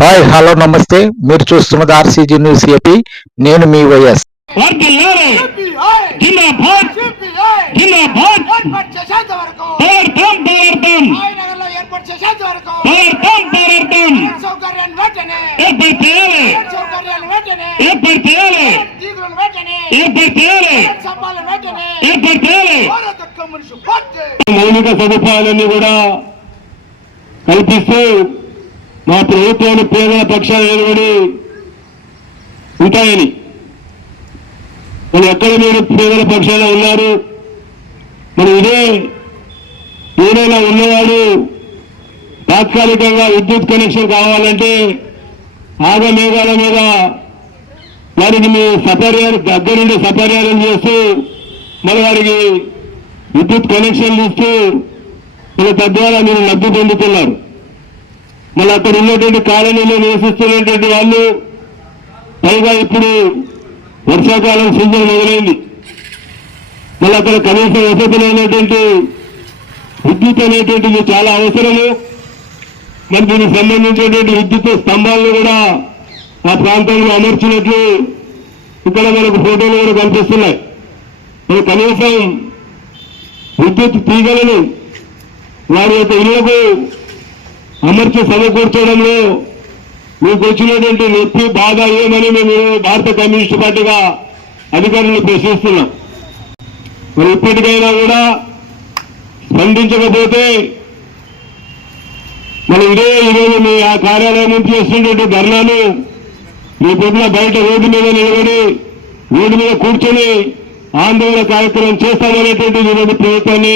Hi hello నమస్తే మీరు చూస్తున్నది ఆర్సీజీ న్యూస్ ఏపీ నేను మీ వైఎస్ మౌలిక సదుపాయాలన్నీ కూడా కల్పిస్తూ మా ప్రభుత్వాలు పేదల పక్షాలు నిలబడి ఉంటాయని మనం ఎక్కడ మీరు పేదల పక్షాన ఉన్నారు. మనం ఇదే ఏదైనా ఉన్నవాడు తాత్కాలికంగా విద్యుత్ కనెక్షన్ కావాలంటే ఆగమేఘాల మీద వారికి మీ సపర్యాలు దగ్గరుండి సపర్యాలు చేస్తూ మన వారికి విద్యుత్ కనెక్షన్లు ఇస్తూ మన తద్వారా మీరు లబ్ధి పొందుతున్నారు. మళ్ళీ అక్కడ ఉన్నటువంటి కాలనీలో నివసిస్తున్నటువంటి వాళ్ళు పైగా ఇప్పుడు వర్షాకాలం సీజన్ మొదలైంది. మళ్ళీ అక్కడ కనీస వసతులు అనేటువంటి విద్యుత్ అనేటువంటిది చాలా అవసరము. మరి దీనికి సంబంధించినటువంటి విద్యుత్ స్తంభాలను కూడా ఆ ప్రాంతంలో అమర్చినట్లు ఇక్కడ మనకు ఫోటోలు కూడా కనిపిస్తున్నాయి. మరి కనీసం విద్యుత్ తీగలను వారి యొక్క ఇళ్లకు అమర్చి సమకూర్చడంలో మీకు వచ్చినటువంటి నొప్పి బాధ ఏమని మేము భారత కమ్యూనిస్టు పార్టీగా అధికారులను ప్రశ్నిస్తున్నాం. మరి ఇప్పటికైనా కూడా స్పందించకపోతే మనం ఈరోజు మీ ఆ కార్యాలయం నుంచి చేస్తున్నటువంటి ధర్నాను మీ పొద్దున బయట రోడ్డు మీద నిలబడి రోడ్డు మీద కూర్చొని ఆందోళన కార్యక్రమం చేస్తామనేటువంటి ఈరోజు ప్రభుత్వాన్ని